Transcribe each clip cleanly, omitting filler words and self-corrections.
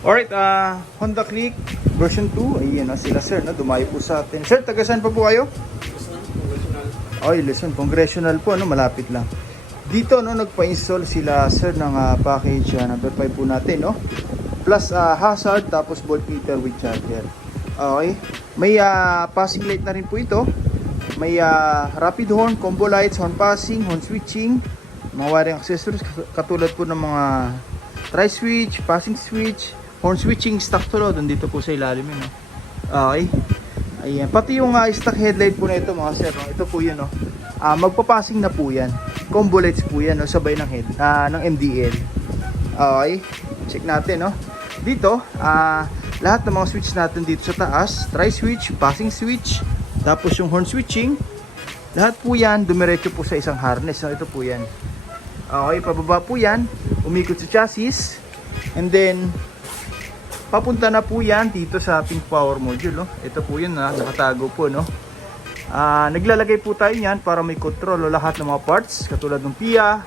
Alright, Honda Click version 2. Ayan na sila sir, no? Dumayo po sa atin. Sir, taga saan pa po kayo? Ay, Luzon, Congressional po, no? Malapit lang. Dito, no, nagpa-install sila sir ng package number 5 po natin, no? Plus hazard, tapos voltmeter with charger. Okay. May passing light na rin po ito. May rapid horn, combo lights, horn passing, horn switching, mga wiring accessories katulad po ng mga tri-switch, passing switch, horn switching, stock to load. Dito po sa ilalim yun, no? Okay. Ayan. Pati yung stock headlight po na ito mga sir, no? Ito po yun, no? Magpapassing na po yan. Combo lights po yan, no? Sabay ng ng MDL. Okay. Check natin, no? Dito, lahat ng mga switch natin dito sa taas, tri-switch, passing switch, tapos yung horn switching, lahat po yan dumiretso po sa isang harness, no? Ito po yan. Okay, pababa po yan, umikot sa chassis, and then papunta na po yan dito sa ating power module, no? Ito po yun, nakatago po, no? Naglalagay po tayo yan para may control o lahat ng mga parts katulad ng PIA,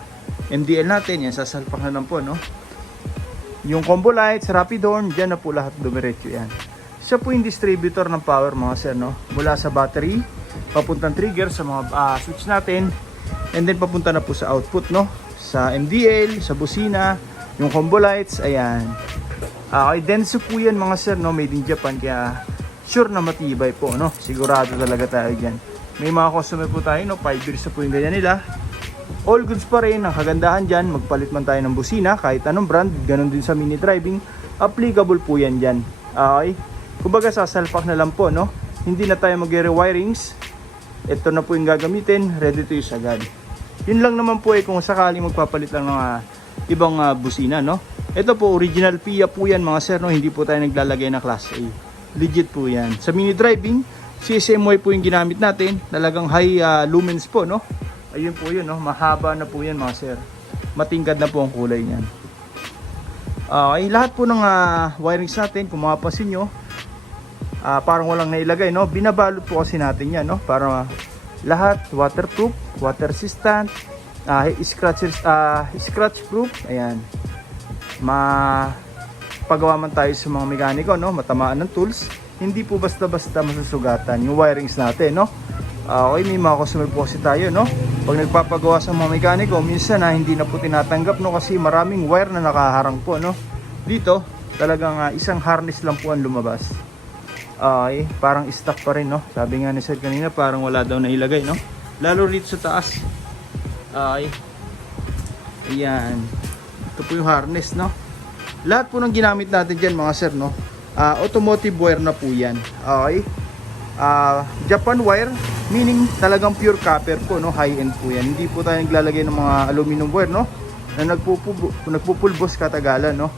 MDL natin, yan sasalpak na lang po, no? Yung combo lights, rapid horn, dyan na po lahat dumiretso yan. Siya po yung distributor ng power mga sir, no? Mula sa battery, papuntang trigger sa mga switch natin, and then papunta na po sa output, no? Sa MDL, sa busina, yung combo lights, ayan. Okay, Denso po yan mga sir, no? Made in Japan, kaya sure na matibay po, no? Sigurado talaga tayo dyan. May mga customer po tayo, no? 5 years na po yung ganyan nila. All goods pa rin, ang kagandahan dyan, magpalit man tayo ng busina, kahit anong brand, ganun din sa mini driving, applicable po yan dyan. Okay? Kumbaga sasalpak na lang po, no? Hindi na tayo mag-rewirings. Ito na po yung gagamitin, ready to use agad. Yun lang naman po kung sakaling magpapalit lang ng ibang busina, no? Ito po, original PIA po yan mga sir, no? Hindi po tayo naglalagay na class A. Legit po yan. Sa mini driving, CSMY po yung ginamit natin, talagang high lumens po, no? Ayun po yun, no? Mahaba na po yan mga sir. Matingkad na po ang kulay niyan. Okay, lahat po ng wirings natin, kung mapapansin nyo, parang walang nailagay, no? Binabalot po kasi natin yan, no? Para lahat waterproof, water resistant, scratch proof. Ayan. Pagawa man tayo sa mga mekaniko, no? Matamaan ng tools, hindi po basta-basta masusugatan yung wirings natin, no? Okay, may mga customer po kasi tayo, no? Pag nagpapagawa sa mga mekaniko, minsan hindi na po tinatanggap, no? Kasi maraming wire na nakaharang po, no? Dito, talagang isang harness lang po ang lumabas. Okay, parang stock pa rin, no? Sabi nga ni Sir kanina, parang wala daw na ilagay, no? Lalo rito sa taas. Okay. Ayan. Ito po yung harness, no? Lahat po ng ginamit natin dyan, mga sir, no? Automotive wire na po yan. Okay. Japan wire, meaning talagang pure copper po, no? High end po yan. Hindi po tayo naglalagay ng mga aluminum wire, no? Na nagpupulbos katagalan, no?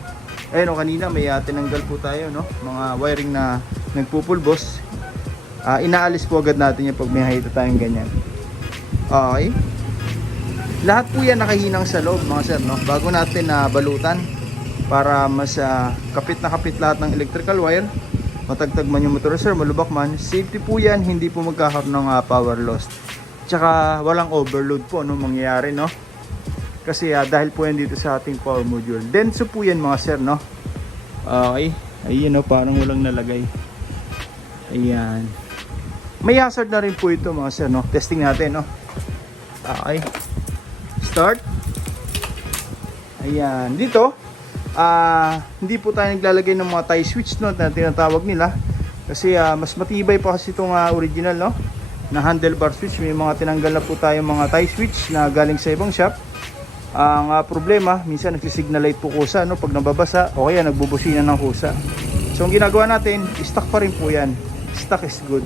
Ayun, no, kanina may tinanggal po tayo, no? Mga wiring na nagpupulbos. Inaalis po agad natin yan pag may nakita tayong ganyan. Okay. Lahat po yan nakahinang sa loob mga sir, no? Bago natin balutan para mas kapit na kapit lahat ng electrical wire. Matagtag man yung motor sir, malubak man, safety po yan, hindi po magkakaroon ng power loss. Tsaka walang overload po ano mangyayari, no? Kasi dahil po yan dito sa ating power module. Denso po yan mga sir, no? Okay. Ayun, no? Parang walang nalagay. Ayan. May hazard na rin po ito mga sir, no? Testing natin, no? Okay. Start. Ayan. Dito, hindi po tayo naglalagay ng mga tie switch, no, na tinatawag nila. Kasi mas matibay pa kasi itong original, no? Na handlebar switch. May mga tinanggal na po tayo mga tie switch na galing sa ibang shop. Ang problema, minsan nagsisignal light po kusa, no? Pag nababasa, o kaya nagbubusina ng kusa. So ang ginagawa natin, stock pa rin po yan. Stock is good.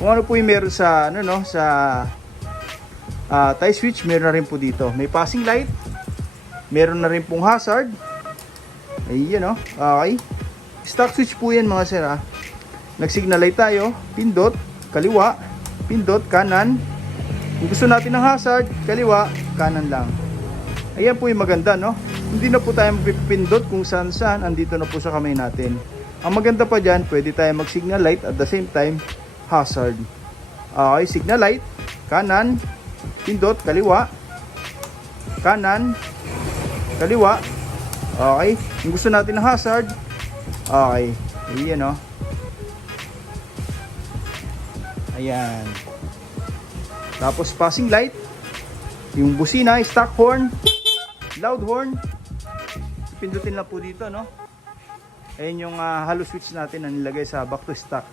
Kung ano po yung meron sa, ano, no, sa tie switch, meron na rin po dito. May passing light, meron na rin pong hazard. Ayan, no? Okay. Stock switch po yan mga sir, Nag-signal light tayo, pindot, kaliwa, pindot, kanan. Kung gusto natin ng hazard, kaliwa, kanan lang. Ayan po yung maganda, no? Hindi na po tayo magpipindot kung saan-saan, andito na po sa kamay natin. Ang maganda pa dyan, pwede tayo mag-signal light at the same time, hazard. Okay, signal light, kanan, pindot, kaliwa, kanan, kaliwa. Okay, kung gusto natin ng hazard, Okay. Ayan, oh. Ayan. Tapos passing light. Yung busina, stock horn. Loud horn. Pindutin lang po dito, no? Ayan yung halo switch natin na nilagay sa back to stock.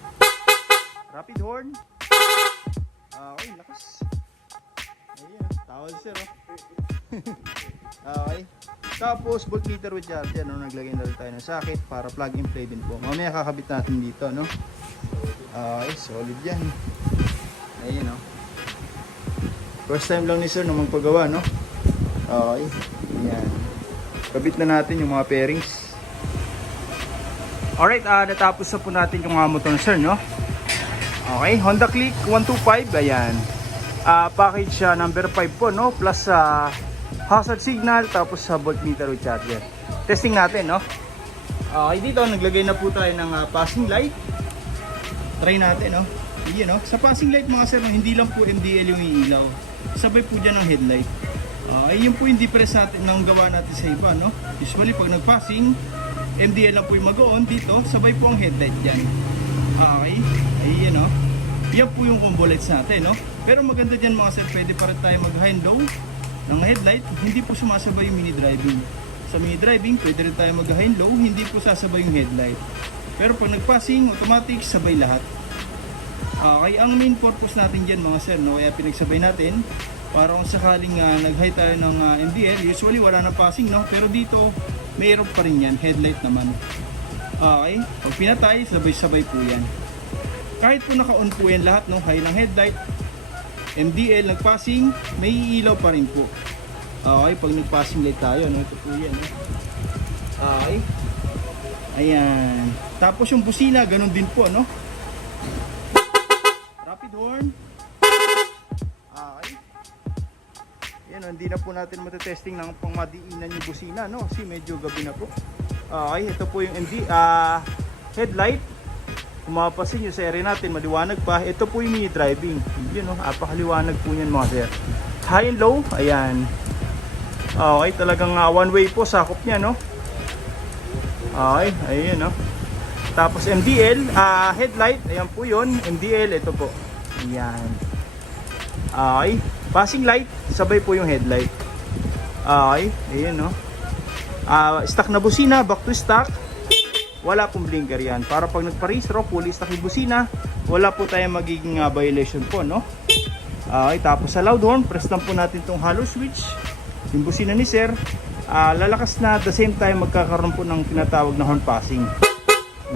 Rapid horn. Okay, lakas. Ayan, tawal sir, oh. Okay. Tapos voltmeter with charger, no? Naglagay na rin tayo ng socket para plug and play din po. Mamaya kakabit natin dito, no? Okay, solid yan. Ayan, oh. First time lang ni sir na magpagawa, no? Okay. Ayan. Kabit na natin yung mga pairings. Alright, natapos na po natin yung motor sir, no? Okay, Honda Click 125, ayan. Package siya number 5 po, no? Plus hazard signal, tapos sa voltmeter with charger. Testing natin, no? Okay, dito naglagay na po tayo ng passing light. Try natin, no? Ayan, no? Sa passing light mga sir, hindi lang po MDL yung ilaw. Sabay po dyan ang headlight. Yun po yung difference natin ng gawa natin sa iba, no? Usually pag nag-passing, MDL lang po yung mag-on. Dito, sabay po ang headlight dyan. Okay, ayan, no? Yan po yung combo lights natin, no? Pero maganda dyan mga sir, pwede pa rin tayo mag-high and low ng headlight. Hindi po sumasabay yung mini driving. Sa mini driving, pwede rin tayo mag-high and low, hindi po sasabay yung headlight. Pero pag nag-passing, automatic, sabay lahat. Okay, ang main purpose natin dyan mga sir, no? Kaya pinagsabay natin para kung sakaling nag-high tayo ng MDL, usually wala na passing, no? Pero dito, mayroon pa rin yan, headlight naman. Okay, pag pinatay, sabay-sabay po yan. Kahit po naka-on po yan lahat, no? High ng headlight, MDL, nag-passing, may ilaw pa rin po. Okay, pag nag-passing light tayo, no? Ito po yan, no? Okay, ayan. Tapos yung busina, ganun din po, no? Rapid horn. Okay. Yan, hindi na po natin matetesting ng pangmadiinan yung busina, no? Kasi medyo gabi na po. Okay, ito po yung headlight. Kung mapapansin nyo sa area natin, maliwanag pa. Ito po yung mini driving. Yun, no? Apakaliwanag po yan mga sir. High and low, ayan. Okay, talagang one way po sakop niya, no? Okay, ayan, no? Tapos MDL, headlight, ayan po yun. MDL, ito po. Ayan. Okay. Passing light, sabay po yung headlight. Okay. Ayan, no. Stock na busina, back to stock. Wala pong blinker yan. Para pag nagparehistro, fully stock yung busina, wala po tayong magiging violation po, no. Okay. Tapos sa loud horn, press lang po natin itong hollow switch. Yung busina ni sir, lalakas na at the same time magkakaroon po ng tinatawag na horn passing.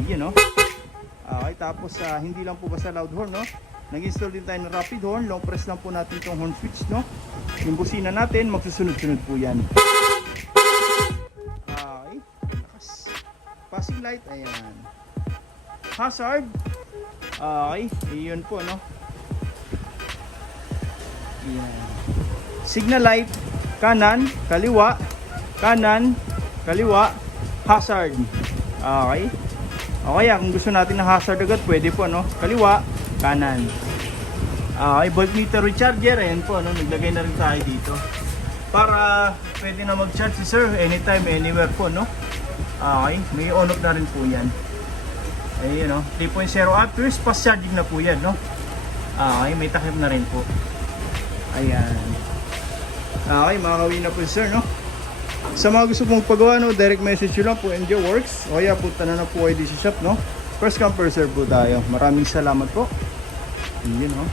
Yun, no? Okay, tapos hindi lang po basta loud horn, no? Nag-install din tayo ng rapid horn. Long press lang po natin itong horn switch, no? Yung busina natin, magsusunod-sunod po yan. Okay, lakas. Passing light, ayan. Hazard. Okay, yun po, no? Ayan. Signal light, kanan, kaliwa, kanan, kaliwa, hazard. Okay. Okay, kung gusto natin ng hazard agad, pwede po, no? Kaliwa, kanan. Okay, voltmeter with charger, ayan po, no? Naglagay na rin tayo dito. Para pwede na mag-charge si sir anytime, anywhere po, no? Okay, may on-off na rin po yan. Ayun, no? 3.0 amperes, fast charging na po yan, no? Okay, may takip na rin po. Ayan. Okay, makakawin na po sir, no? Sa mga gusto pong pagawa, no, direct message nyo lang po, NJ Works. O kaya punta na po kayo sa shop, no? First come, first serve po tayo. Maraming salamat po. Yun, no?